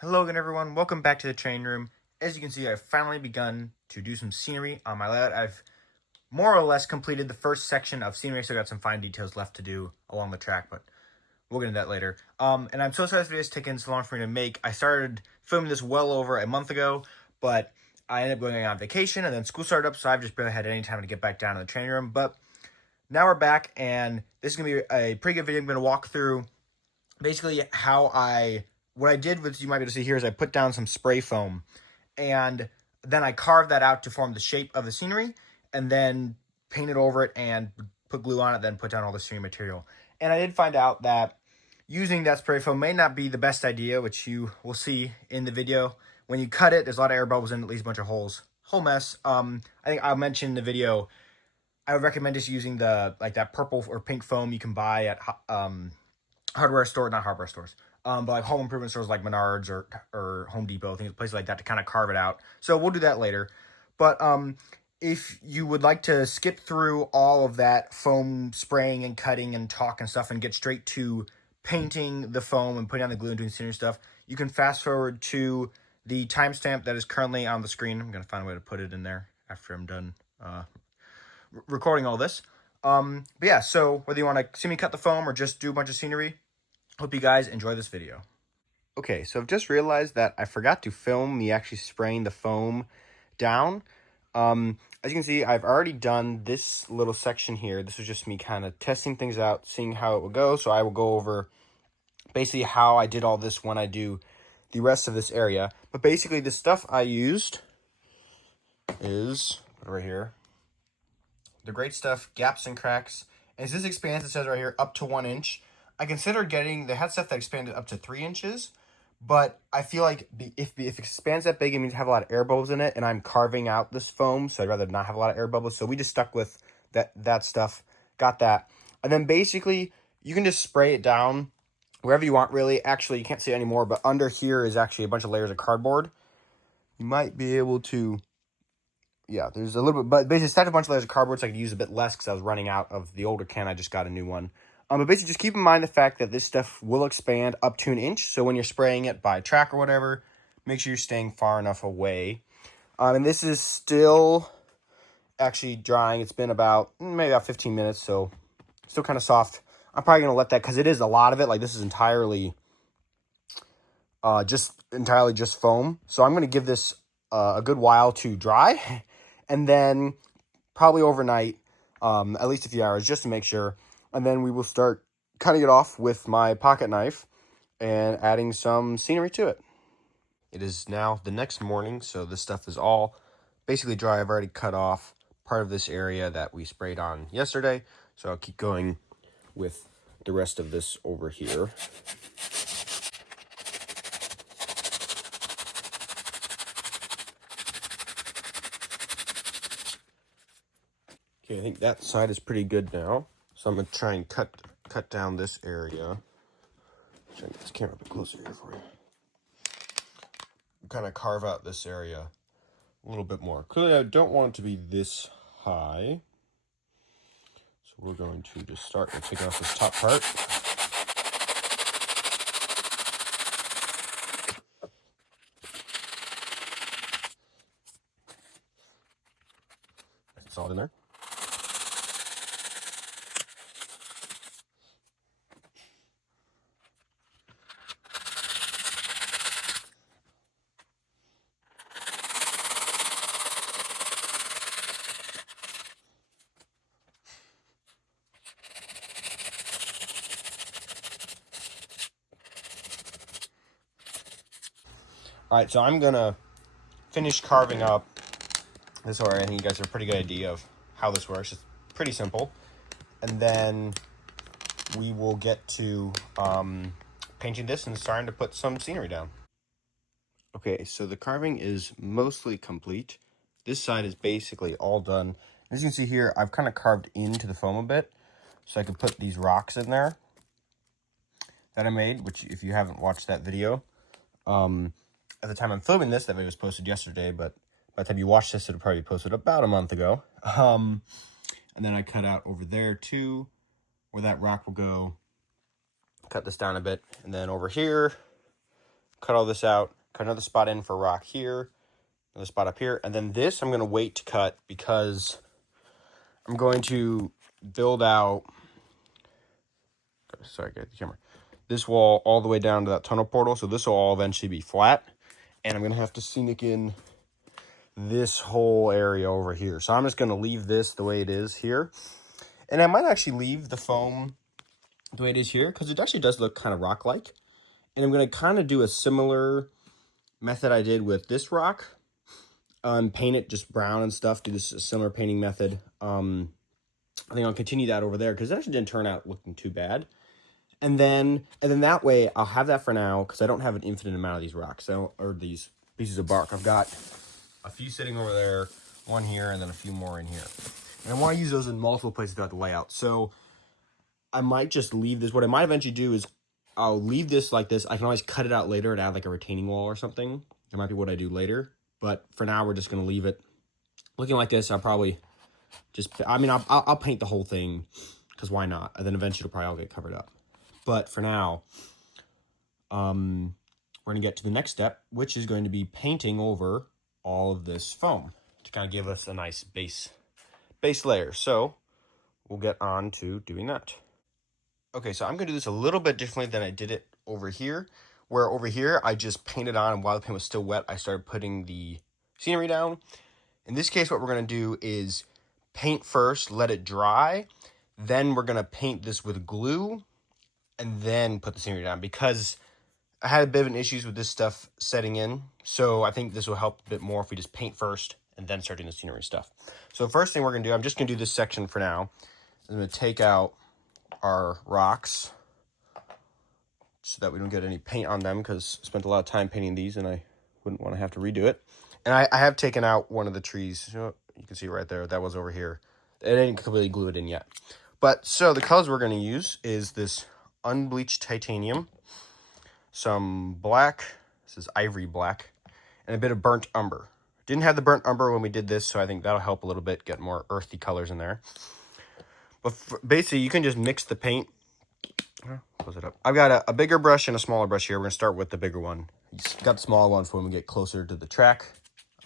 Hello again, everyone. Welcome back to the training room. As you can see, I've finally begun to do some scenery on my layout. I've more or less completed the first section of scenery, so I got some fine details left to do along the track, but we'll get into that later. And I'm so sorry this video is taking so long for me to make. I started filming this well over a month ago, but I ended up going on vacation, and then school started up, so I've just barely had any time to get back down to the training room. But now we're back, and this is going to be a pretty good video. I'm going to walk through basically what I did was, you might be able to see here, is I put down some spray foam and then I carved that out to form the shape of the scenery and then painted over it and put glue on it, then put down all the scenery material. And I did find out that using that spray foam may not be the best idea, which you will see in the video. When you cut it, there's a lot of air bubbles in it, leaves a bunch of holes. Whole mess. I think I'll mention in the video, I would recommend just using that purple or pink foam you can buy at hardware store, not hardware stores, but like home improvement stores like Menards or Home Depot, things, places like that, to kind of carve it out. So we'll do that later. But if you would like to skip through all of that foam spraying and cutting and talk and stuff and get straight to painting the foam and putting on the glue and doing scenery stuff, you can fast forward to the timestamp that is currently on the screen. I'm going to find a way to put it in there after I'm done recording all this. But yeah, so whether you want to see me cut the foam or just do a bunch of scenery, hope you guys enjoy this video. Okay, so I've just realized that I forgot to film me actually spraying the foam down. As you can see, I've already done this little section here. This was just me kind of testing things out, seeing how it would go. So I will go over basically how I did all this when I do the rest of this area. But basically the stuff I used is right here. The Great Stuff Gaps and Cracks. As this expands, it says right here, up to 1 inch. I considered getting, they had stuff that expanded up to 3 inches, but I feel like if it expands that big, it means have a lot of air bubbles in it, and I'm carving out this foam, so I'd rather not have a lot of air bubbles. So we just stuck with that stuff, got that. And then basically, you can just spray it down wherever you want, really. Actually, you can't see it anymore, but under here is actually a bunch of layers of cardboard. You might be able to, yeah, there's a little bit, but basically stacked a bunch of layers of cardboard so I could use a bit less because I was running out of the older can. I just got a new one. But basically just keep in mind the fact that this stuff will expand up to 1 inch. So when you're spraying it by track or whatever, make sure you're staying far enough away. And this is still actually drying. It's been maybe about 15 minutes, so still kind of soft. I'm probably going to let that, because it is a lot of it. Like, this is entirely just foam. So I'm going to give this a good while to dry. And then probably overnight, at least a few hours, just to make sure. And then we will start cutting it off with my pocket knife and adding some scenery to it. It is now the next morning, so this stuff is all basically dry. I've already cut off part of this area that we sprayed on yesterday, so I'll keep going with the rest of this over here. Okay, I think that side is pretty good now. So I'm going to try and cut down this area. Try and get this camera a bit closer here for you. Kind of carve out this area a little bit more. Clearly, I don't want it to be this high. So we're going to just start and take off this top part. It's all in there. Alright, so I'm going to finish carving up this area. I think you guys have a pretty good idea of how this works. It's pretty simple. And then we will get to painting this and starting to put some scenery down. Okay, so the carving is mostly complete. This side is basically all done. As you can see here, I've kind of carved into the foam a bit, so I could put these rocks in there that I made, which if you haven't watched that video, at the time I'm filming this, that video was posted yesterday, but by the time you watch this, it'll probably be posted about a month ago. And then I cut out over there too, where that rock will go. Cut this down a bit, and then over here, cut all this out, cut another spot in for rock here, another spot up here, and then this I'm going to wait to cut because I'm going to build out, sorry, get the camera, this wall all the way down to that tunnel portal, so this will all eventually be flat, and I'm going to have to scenic in this whole area over here. So I'm just going to leave this the way it is here, and I might actually leave the foam the way it is here because it actually does look kind of rock-like, and I'm going to kind of do a similar method I did with this rock, paint it just brown and stuff, do this similar painting method. I think I'll continue that over there because it actually didn't turn out looking too bad. And then that way I'll have that for now because I don't have an infinite amount of these rocks or these pieces of bark. I've got a few sitting over there, one here, and then a few more in here. And I want to use those in multiple places throughout the layout. So I might just leave this. What I might eventually do is I'll leave this like this. I can always cut it out later and add like a retaining wall or something. That might be what I do later. But for now, we're just going to leave it looking like this. I'll probably just, I'll paint the whole thing because why not? And then eventually it'll probably all get covered up. But for now, we're going to get to the next step, which is going to be painting over all of this foam to kind of give us a nice base layer. So we'll get on to doing that. Okay, so I'm going to do this a little bit differently than I did it over here, where over here I just painted on, and while the paint was still wet, I started putting the scenery down. In this case, what we're going to do is paint first, let it dry, then we're going to paint this with glue, and then put the scenery down, because I had a bit of an issues with this stuff setting in, so I think this will help a bit more if we just paint first and then start doing the scenery stuff. So the first thing we're going to do, I'm just going to do this section for now. I'm going to take out our rocks so that we don't get any paint on them, because I spent a lot of time painting these and I wouldn't want to have to redo it. And I have taken out one of the trees. You can see right there, that was over here. I didn't completely glue it in yet. But so the colors we're going to use is this unbleached titanium, some black, this is ivory black, and a bit of burnt umber. Didn't have the burnt umber when we did this, so I think that'll help a little bit, get more earthy colors in there. But basically, you can just mix the paint. Close it up. I've got a bigger brush and a smaller brush here. We're going to start with the bigger one. You got the smaller one for when we get closer to the track.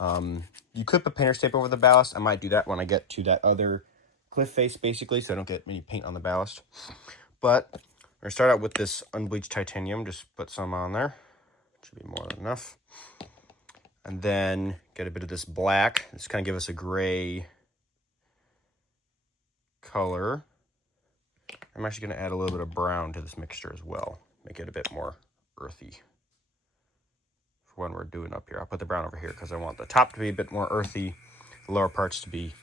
You could put painter's tape over the ballast. I might do that when I get to that other cliff face, basically, so I don't get any paint on the ballast. But we're going to start out with this unbleached titanium. Just put some on there. Should be more than enough. And then get a bit of this black. This kind of give us a gray color. I'm actually going to add a little bit of brown to this mixture as well. Make it a bit more earthy for when we're doing up here. I'll put the brown over here because I want the top to be a bit more earthy, the lower parts to be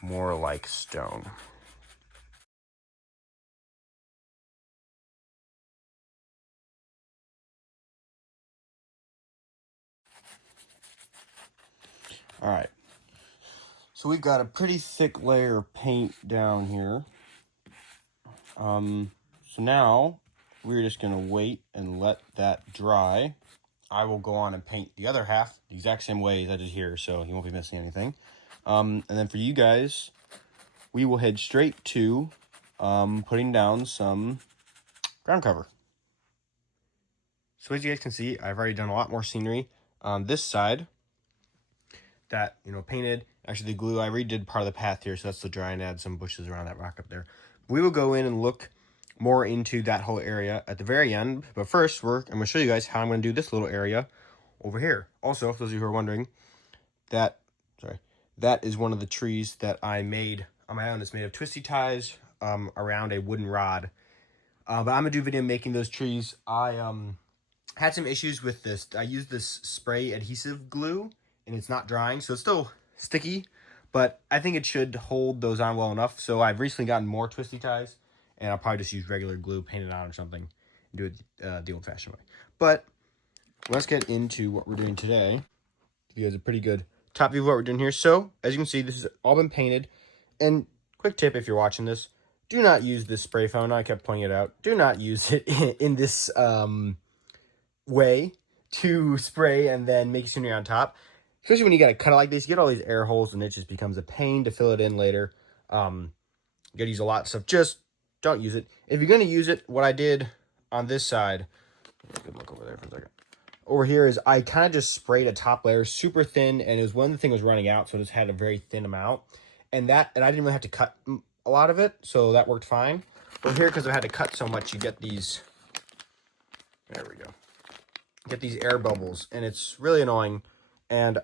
more like stone. All right. So we've got a pretty thick layer of paint down here. So now we're just going to wait and let that dry. I will go on and paint the other half the exact same way as I did here, so you won't be missing anything. And then for you guys, we will head straight to putting down some ground cover. So as you guys can see, I've already done a lot more scenery on this side that, painted. Actually, the glue, I redid part of the path here, so that's to dry and add some bushes around that rock up there. We will go in and look more into that whole area at the very end. But first, I'm going to show you guys how I'm going to do this little area over here. Also, for those of you who are wondering, that is one of the trees that I made on my own. It's made of twisty ties around a wooden rod. But I'm going to do a video making those trees. I had some issues with this. I used this spray adhesive glue, and it's not drying, so it's still sticky, but I think it should hold those on well enough. So I've recently gotten more twisty ties, and I'll probably just use regular glue, paint it on or something, and do it the old-fashioned way. But let's get into what we're doing today. Give you guys a pretty good top view of what we're doing here. So, as you can see, this has all been painted. And quick tip if you're watching this, do not use this spray foam. I kept pointing it out. Do not use it in this way to spray and then make scenery on top. Especially when you got to cut it like this, you get all these air holes and it just becomes a pain to fill it in later. You got to use a lot of stuff. Just don't use it. If you're going to use it, what I did on this side, good look over there for a second. over here is I kind of just sprayed a top layer super thin, and it was when the thing was running out, so it just had a very thin amount. And I didn't really have to cut a lot of it, so that worked fine. But here, because I had to cut so much, you get these, there we go. Get these air bubbles, and it's really annoying. And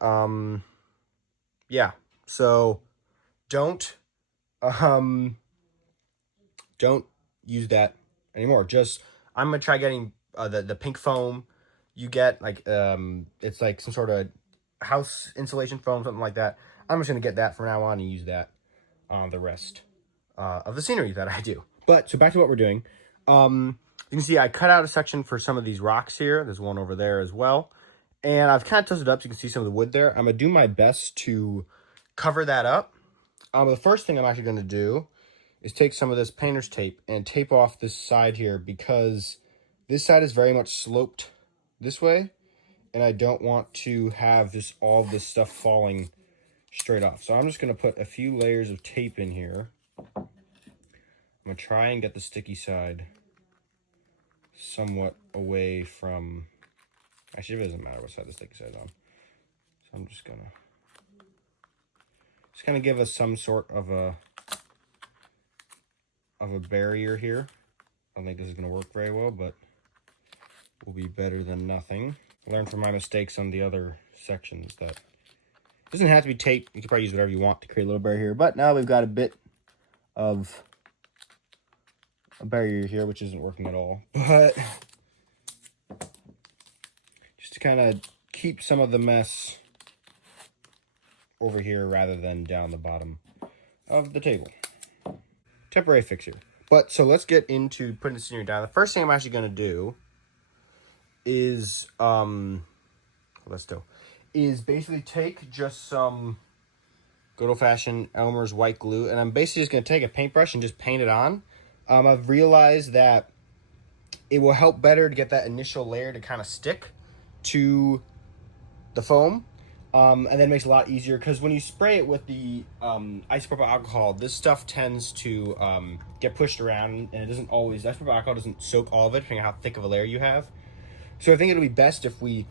yeah, so don't use that anymore. Just I'm gonna try getting the pink foam. You get like it's like some sort of house insulation foam, something like that. I'm just gonna get that from now on and use that on the rest of the scenery that I do. But so back to what we're doing. You can see I cut out a section for some of these rocks here. There's one over there as well. And I've kind of tilted it up so you can see some of the wood there. I'm going to do my best to cover that up. The first thing I'm actually going to do is take some of this painter's tape and tape off this side here, because this side is very much sloped this way. And I don't want to have all this stuff falling straight off. So I'm just going to put a few layers of tape in here. I'm going to try and get the sticky side somewhat away from, actually it doesn't matter what side the sticky side is on. So I'm just gonna give us some sort of a barrier here. I don't think this is gonna work very well, but will be better than nothing. I learned from my mistakes on the other sections that it doesn't have to be tape. You can probably use whatever you want to create a little barrier here, but now we've got a bit of a barrier here, which isn't working at all. But just to kind of keep some of the mess over here rather than down the bottom of the table. Temporary fix here. But so let's get into putting the scenery down. The first thing I'm actually going to do is basically take just some good old-fashioned Elmer's white glue, and I'm basically just going to take a paintbrush and just paint it on. I've realized that it will help better to get that initial layer to kind of stick to the foam. And then it makes it a lot easier, because when you spray it with the isopropyl alcohol, this stuff tends to get pushed around, and it doesn't always, isopropyl alcohol doesn't soak all of it, depending on how thick of a layer you have. So I think it'll be best if we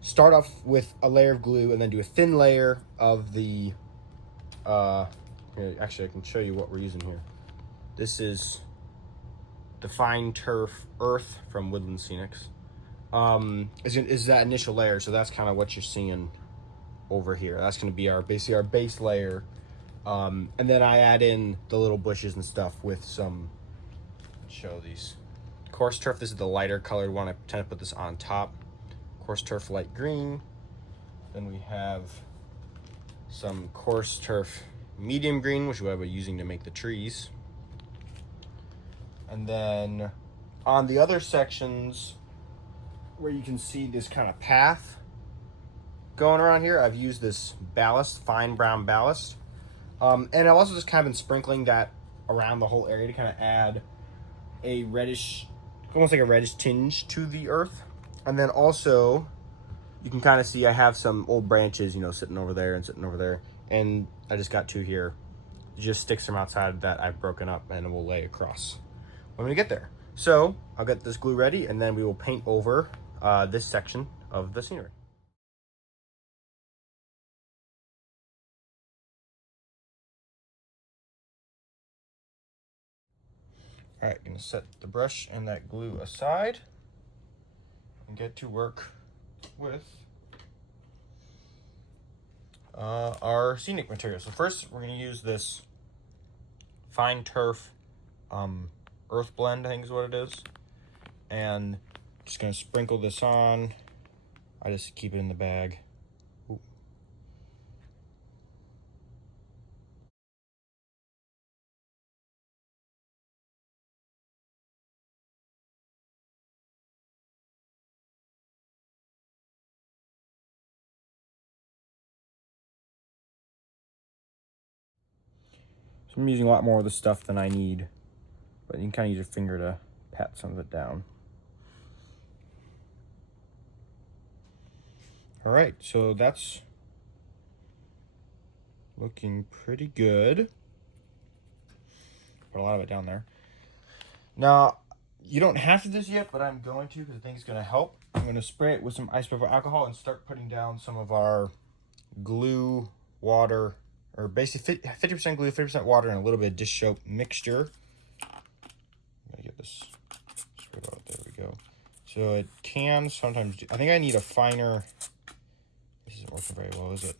start off with a layer of glue and then do a thin layer of the, here, actually I can show you what we're using here. This is the Fine Turf Earth from Woodland Scenics. Is that initial layer, so that's kind of what you're seeing over here. That's going to be basically our base layer, and then I add in the little bushes and stuff with some, let's show these, coarse turf. This is the lighter colored one. I tend to put this on top. Coarse turf light green. Then we have some coarse turf medium green, which is what we're using to make the trees. And then on the other sections where you can see this kind of path going around here, I've used this ballast, fine brown ballast. And I've also just kind of been sprinkling that around the whole area to kind of add a reddish, almost like a reddish tinge to the earth. And then also, you can kind of see I have some old branches, you know, sitting over there and sitting over there. And I just got two here. Just sticks from outside that I've broken up, and we'll lay across when we get there. So I'll get this glue ready, and then we will paint over this section of the scenery. All right, gonna set the brush and that glue aside and get to work with our scenic material. So first, we're gonna use this Fine Turf Earth Blend, I think is what it is. And just gonna sprinkle this on. I just keep it in the bag. Ooh. So I'm using a lot more of the stuff than I need, but you can kind of use your finger to pat some of it down. All right, so that's looking pretty good. Put a lot of it down there. Now, you don't have to do this yet, but I'm going to because I think it's going to help. I'm going to spray it with some isopropyl alcohol and start putting down some of our glue, water, or basically 50% glue, 50% water, and a little bit of dish soap mixture. I'm going to get this sprayed out. There we go. So it can sometimes I think I need a finer. This isn't working very well, is it?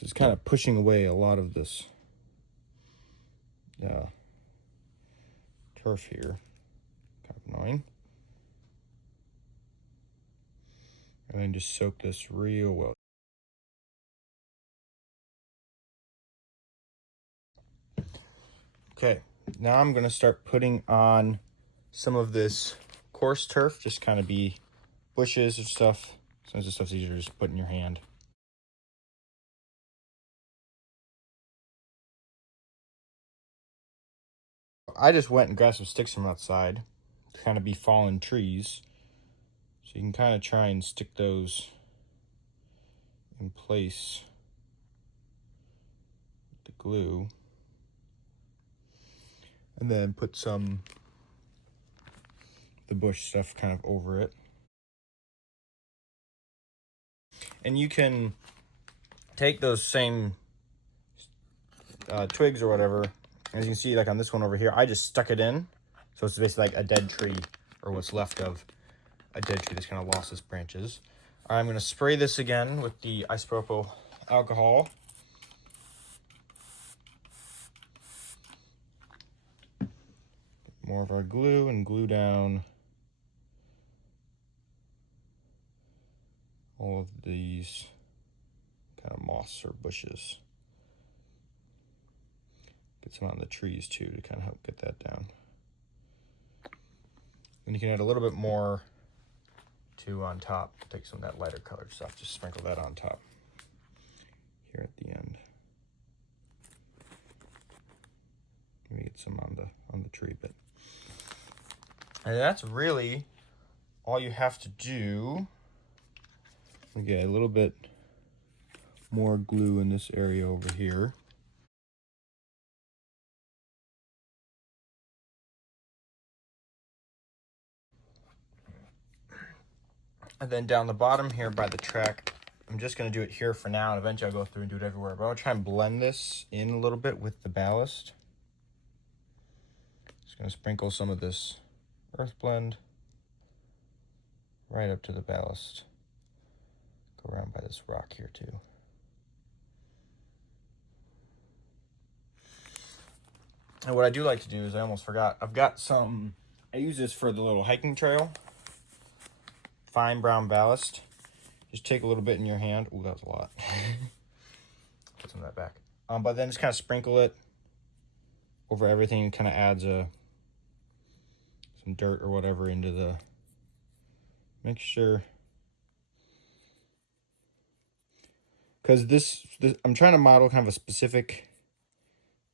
It's kind of pushing away a lot of this turf here. Kind of annoying. And then just soak this real well. Okay, now I'm going to start putting on some of this coarse turf, just kind of be bushes and stuff. Sometimes this stuff's easier to just put in your hand. I just went and grabbed some sticks from outside to kind of be fallen trees. So you can kind of try and stick those in place with the glue. And then put some the bush stuff kind of over it. And you can take those same twigs or whatever. As you can see, like on this one over here, I just stuck it in. So it's basically like a dead tree, or what's left of a dead tree that's kind of lost its branches. I'm going to spray this again with the isopropyl alcohol. More of our glue and glue down all of these kind of moss or bushes. Get some on the trees too to kind of help get that down. And you can add a little bit more too on top. Take some of that lighter colored stuff, just sprinkle that on top here at the end. Maybe get some on the tree bit. And that's really all you have to do. We get a little bit more glue in this area over here. And then down the bottom here by the track, I'm just going to do it here for now, and eventually I'll go through and do it everywhere. But I'm going to try and blend this in a little bit with the ballast. Just going to sprinkle some of this earth blend right up to the ballast. Go around by this rock here too. And what I do like to do is, I almost forgot, I've got some, I use this for the little hiking trail. Fine brown ballast. Just take a little bit in your hand. Ooh, that was a lot. Put some of that back. But then just kind of sprinkle it over everything. Kind of adds some dirt or whatever into the mixture. Because this, I'm trying to model kind of a specific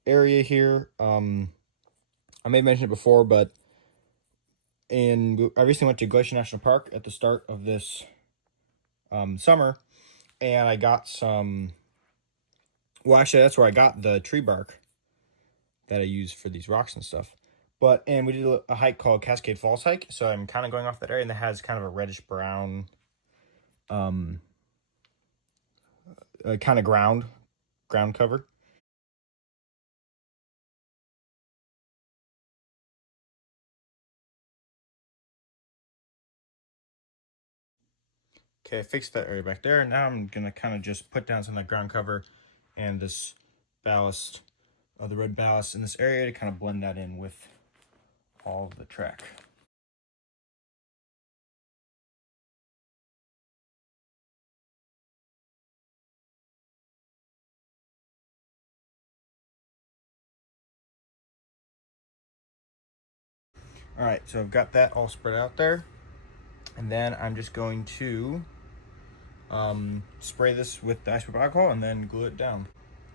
area here. I may have mentioned it before, but I recently went to Glacier National Park at the start of this summer, and I got some, well, actually that's where I got the tree bark that I use for these rocks and stuff. And we did a hike called Cascade Falls hike, so I'm kind of going off that area, and that has kind of a reddish brown kind of ground cover. Okay, I fixed that area back there. Now I'm gonna kind of just put down some of the ground cover and this ballast, the red ballast in this area to kind of blend that in with all of the track. All right, so I've got that all spread out there. And then I'm just going to spray this with the isopropyl alcohol and then glue it down.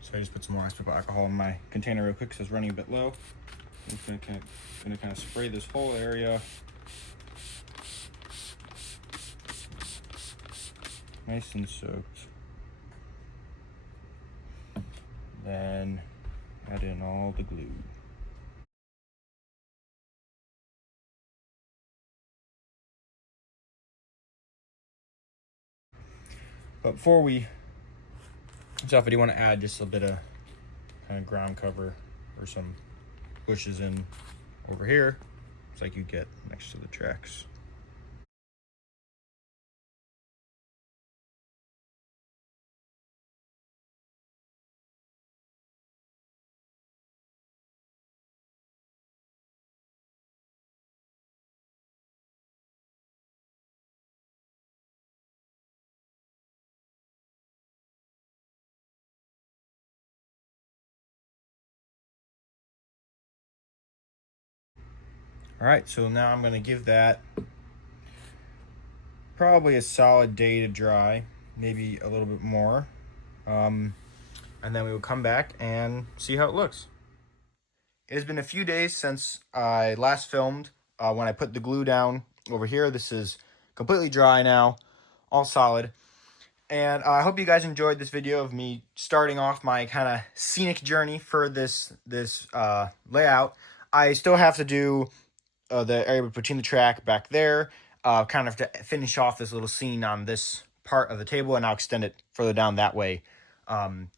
So I just put some more isopropyl alcohol in my container real quick because it's running a bit low. I'm just gonna kind of spray this whole area. Nice and soaked. Then Add in all the glue. But before we stop, I do want to add just a bit of kind of ground cover or some bushes in over here. It's like you get next to the tracks. All right, so now I'm gonna give that probably a solid day to dry, maybe a little bit more. And then we will come back and see how it looks. It has been a few days since I last filmed when I put the glue down over here. This is completely dry now, all solid. And I hope you guys enjoyed this video of me starting off my kind of scenic journey for this layout. I still have to do the area between the track back there, kind of to finish off this little scene on this part of the table, and I'll extend it further down that way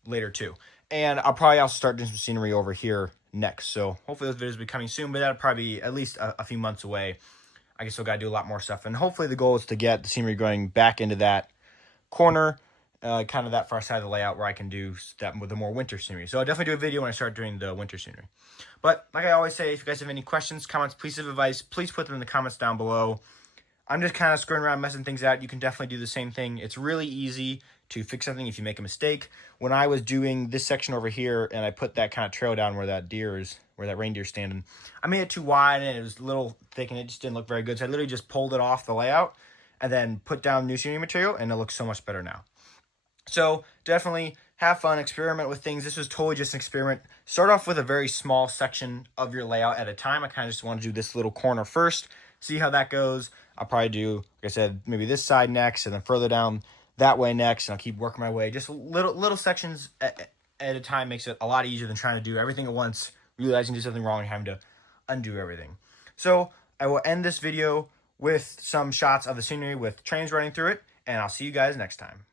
later too. And I'll probably also start doing some scenery over here next. So hopefully those videos will be coming soon, but that'll probably be at least a few months away. I guess I've got to do a lot more stuff, and hopefully the goal is to get the scenery going back into that corner, kind of that far side of the layout where I can do that with the more winter scenery. So I'll definitely do a video when I start doing the winter scenery. But like I always say, if you guys have any questions, comments, pieces of advice, please put them in the comments down below. I'm just kind of screwing around, messing things out. You can definitely do the same thing. It's really easy to fix something if you make a mistake. When I was doing this section over here and I put that kind of trail down where that deer is, where that reindeer's standing, I made it too wide and it was a little thick and it just didn't look very good. So I literally just pulled it off the layout and then put down new scenery material, and it looks so much better now. So definitely have fun, experiment with things. This was totally just an experiment. Start off with a very small section of your layout at a time. I kind of just want to do this little corner first, see how that goes. I'll probably do, like I said, maybe this side next, and then further down that way next, and I'll keep working my way. Just little sections at a time makes it a lot easier than trying to do everything at once, realizing you did something wrong and having to undo everything. So I will end this video with some shots of the scenery with trains running through it, and I'll see you guys next time.